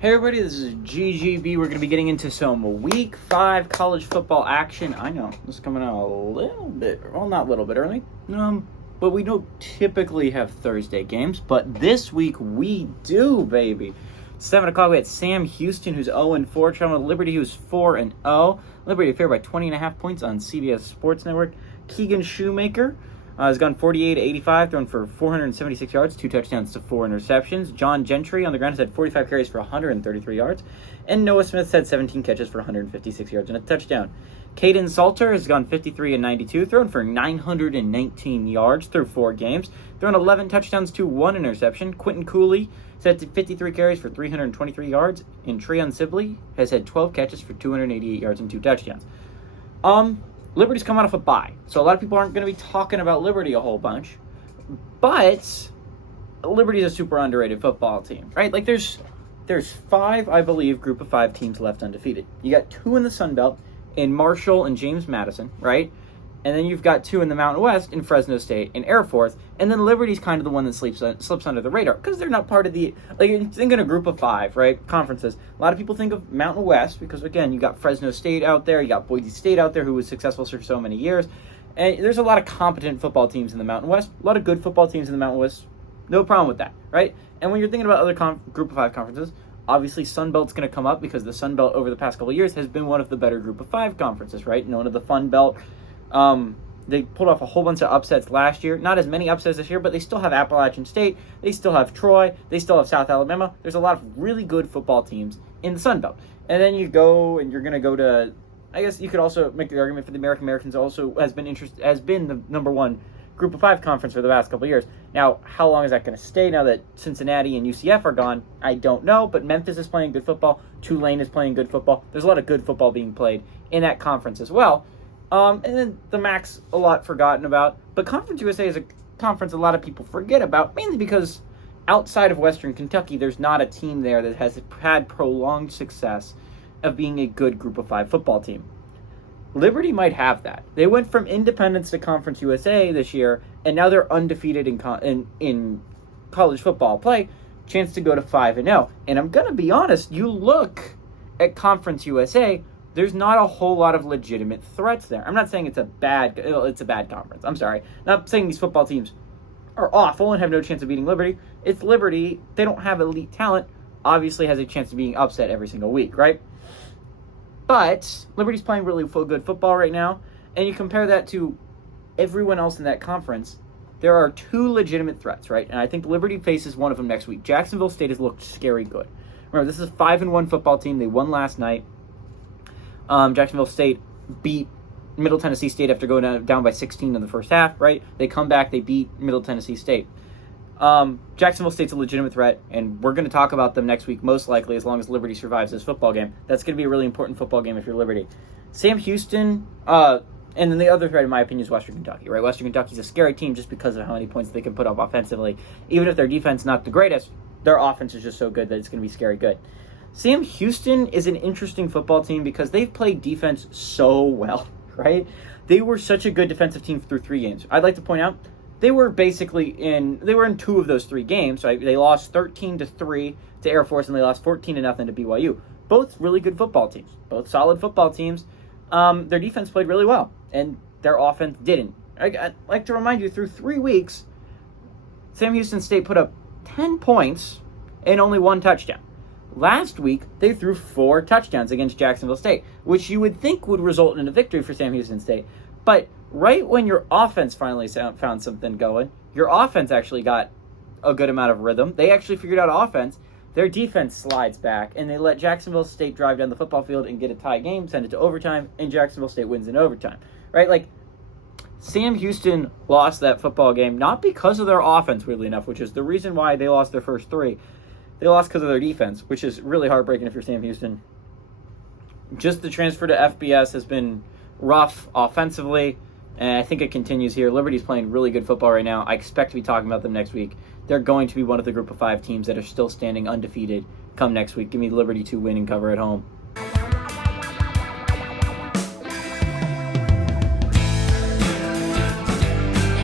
Hey everybody, this is GGB. We're going to be getting into some Week 5 college football action. I know, this is coming out a little bit, well, not a little bit early, but we don't typically have Thursday games, but this week we do, baby. 7 o'clock, we had Sam Houston, who's 0-4, traveling to Liberty, who's 4-0. Liberty favored by 20.5 points on CBS Sports Network. Keegan Shoemaker has gone 48-85, thrown for 476 yards, 2 touchdowns to 4 interceptions. John Gentry on the ground has had 45 carries for 133 yards. And Noah Smith had 17 catches for 156 yards and a touchdown. Caden Salter has gone 53-92, thrown for 919 yards through 4 games, thrown 11 touchdowns to 1 interception. Quentin Cooley has had 53 carries for 323 yards. And Treon Sibley has had 12 catches for 288 yards and 2 touchdowns. Liberty's come out of a bye, so a lot of people aren't going to be talking about Liberty a whole bunch, but Liberty's a super underrated football team, right? Like, there's 5, I believe, group of 5 teams left undefeated. You got 2 in the Sun Belt, in Marshall and James Madison, right? And then you've got 2 in the Mountain West, in Fresno State and Air Force, and then Liberty's kind of the one that slips under the radar, because they're not part of the, like, think in a group of 5, right, conferences. A lot of people think of Mountain West, because, again, you got Fresno State out there, you got Boise State out there, who was successful for so many years, and there's a lot of competent football teams in the Mountain West, a lot of good football teams in the Mountain West, no problem with that, right? And when you're thinking about other group of 5 conferences, obviously, Sun Belt's going to come up, because the Sun Belt over the past couple of years has been one of the better group of 5 conferences, right? Known as the Fun Belt. They pulled off a whole bunch of upsets last year. Not as many upsets this year, but they still have Appalachian State. They still have Troy. They still have South Alabama. There's a lot of really good football teams in the Sun Belt. And then you go, and you're going to go to, I guess you could also make the argument for the Americans also has been the number 1 group of 5 conference for the last couple of years. Now, how long is that going to stay now that Cincinnati and UCF are gone? I don't know, but Memphis is playing good football. Tulane is playing good football. There's a lot of good football being played in that conference as well. And then the MAC's a lot forgotten about, but Conference USA is a conference a lot of people forget about, mainly because outside of Western Kentucky, there's not a team there that has had prolonged success of being a good group of 5 football team. Liberty might have that. They went from independence to Conference USA this year, and now they're undefeated in college football play, chance to go to 5-0. And I'm going to be honest, you look at Conference USA, there's not a whole lot of legitimate threats there. I'm not saying it's a bad conference. I'm sorry. Not saying these football teams are awful and have no chance of beating Liberty. It's Liberty. They don't have elite talent. Obviously has a chance of being upset every single week, right? But Liberty's playing really good football right now, and you compare that to everyone else in that conference, there are 2 legitimate threats, right? And I think Liberty faces one of them next week. Jacksonville State has looked scary good. Remember, this is a 5-1 football team. They won last night. Jacksonville State beat Middle Tennessee State after going down by 16 in the first half, right? They come back, they beat Middle Tennessee State. Jacksonville State's a legitimate threat, and we're going to talk about them next week, most likely, as long as Liberty survives this football game. That's going to be a really important football game if you're Liberty. Sam Houston, and then the other threat, in my opinion, is Western Kentucky, right? Western Kentucky's a scary team just because of how many points they can put up offensively. Even if their defense is not the greatest, their offense is just so good that it's going to be scary good. Sam Houston is an interesting football team because they've played defense so well, right? They were such a good defensive team through 3 games. I'd like to point out, they were in 2 of those 3 games, right? They lost 13-3 to Air Force, and they lost 14-0 to BYU. Both really good football teams, both solid football teams. Their defense played really well, and their offense didn't. I'd like to remind you, through 3 weeks, Sam Houston State put up 10 points and only 1 touchdown. Last week, they threw 4 touchdowns against Jacksonville State, which you would think would result in a victory for Sam Houston State. But right when your offense finally found something going, your offense actually got a good amount of rhythm. They actually figured out offense. Their defense slides back, and they let Jacksonville State drive down the football field and get a tie game, send it to overtime, and Jacksonville State wins in overtime. Right? Like, Sam Houston lost that football game, not because of their offense, weirdly enough, which is the reason why they lost their first 3. They lost because of their defense, which is really heartbreaking if you're Sam Houston. Just the transfer to FBS has been rough offensively, and I think it continues here. Liberty's playing really good football right now. I expect to be talking about them next week. They're going to be one of the group of 5 teams that are still standing undefeated come next week. Give me Liberty to win and cover at home.